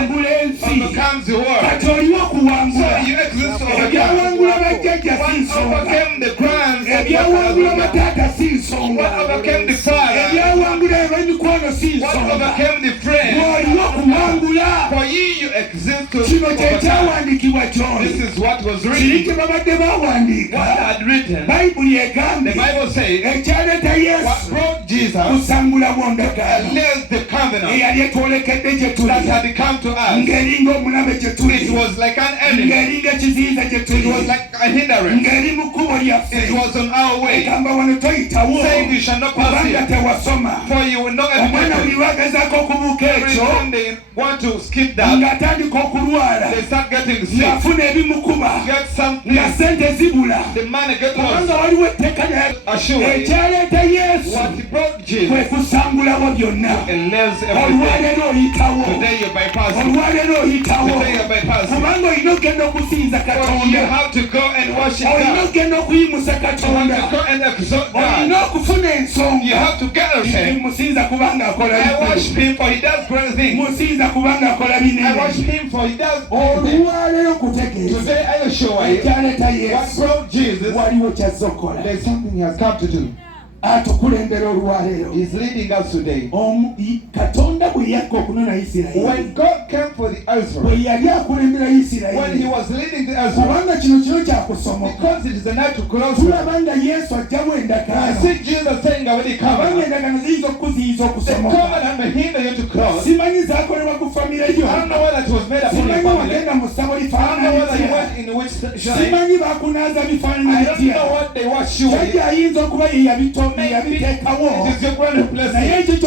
overcomes the world. So you exist to overcome. What overcame the crimes that you overcome? What overcame the fire? What overcame the flame? For you exist to overcome. This is what was written. What had written. The Bible says what brought Jesus to erase the covenant that had come to us. It was like an enemy. It was like a hindrance. It was on our way, saying you shall not pass here, for you will not enter. Every time they want to skip that, they start getting sick, get something, the money get lost. Assuredly, what brought Jesus and lives everything. Today you bypass it. Today you bypass it. You have to go and worship God. You have to go and exalt God. You have to get a faith. I worship Him for He does great things. I worship Him for He does great things. Today I assure you, what brought Jesus, there's something He has come to do. He's leading us today. When God came for the Israel, when He was leading the Israel, because it is a natural cross, I see Jesus saying that when He comes, the covenant may hinder you to cross. I don't know whether it was made upon your family. I don't know whether you went in which shrine. I don't know what they wash you with. Maybe it is your grand blessing,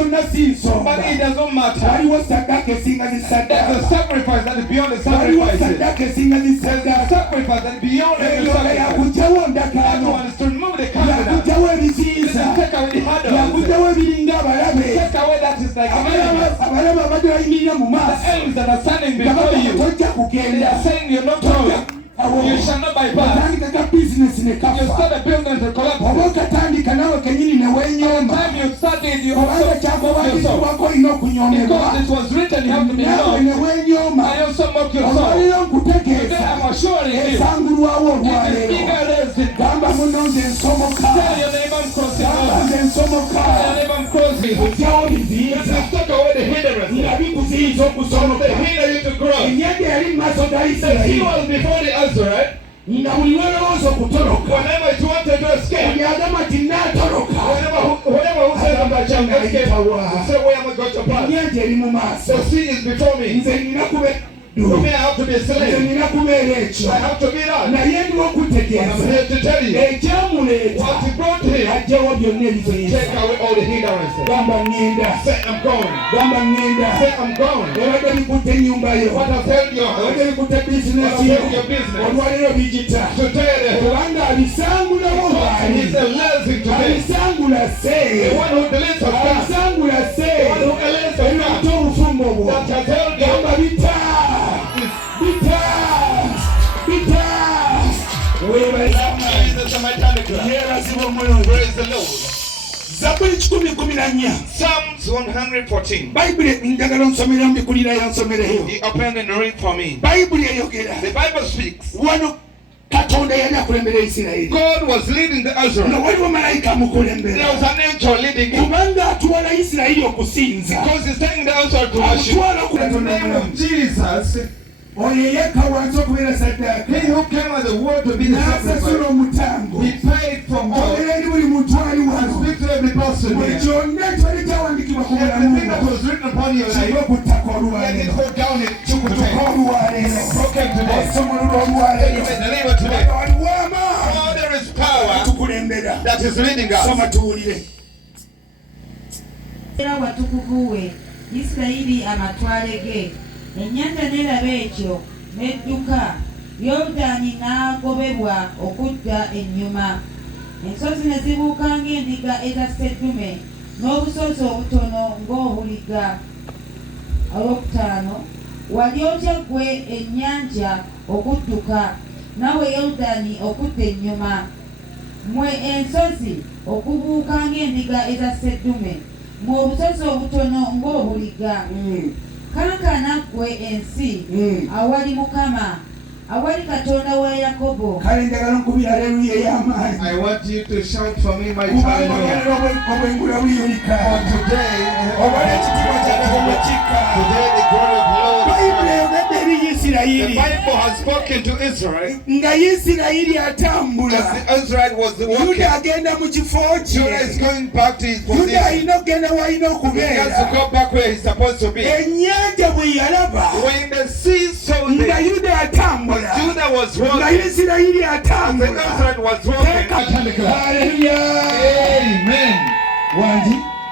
but it does not matter. There's a sacrifice that is beyond the sacrifices. There's a sacrifice that is beyond the sacrifice. That one is to remove the covenant. Take away the hurdles. Take away that is like the enemies that are standing before you. They are saying you're not going. You shall not bypass. You start a business to collapse. By the time you started, you have to mock yourself. Because it was written, you have to be mocked. I also mock yourself. Today I'm assuring you, it is bigger than it. Tell your neighbor I'm crossing over. Tell your neighbor I'm crossing. If you take away the hindrance, they hinder you to grow. The fuel before the Right? Whenever you wanted to escape, whenever who says I'm not trying to escape, say where am I going to pass? The sea is before me. For me, I have to be a slave. I have to be that. But I'm here to tell you what He brought here. Take away all the hindrances. Say I'm going. Say I'm going. What I've held your house, I've held your business. To tell you He's a blessing today. The one who deletes us back. The one who deletes us back. That has held you. Praise the Lord. Psalms 114. He opened and read for me. The Bible speaks. God was leading the Israel. There was an angel leading him. Because he's taking the Israel to worship. In the name of Jesus, He who came as the word to be the sacrifice, He paid for all. And speak to every person here. Everything that was written upon your life, let it go down in today. Broken today. Delivered today. Oh, there is power that is leading us. Ennyanja n'eraba ekyo n'edduka, Yoludaani n'agobebwa okudda ennyuma. Ensozi ne zibuuka ng'endiga eza sseddume, n'obusozi obutono ng'obuliga. Olwokutaano, wali otya ggwe ennyanja okudduka, nawe Yoludaani okudda ennyuma? Mmwe ensozi okubuuka ng'endiga eza sseddume, mmwe obusozi obutono ng'obuliga. Kankana ggwe ensi awali Mukama awali Katonda wa Yakobo. Kale njagala nkubira haleluya y'amaanyi. I want you to shout for me, my child. Obwengula buyulika. Today the glory of the Lord. The Bible has spoken to Israel. As Israel was walking, Judah is going back to his position. He has to go back where he's supposed to be. When the sea saw this, Judah was walking, Israel was walking. Hallelujah. Amen.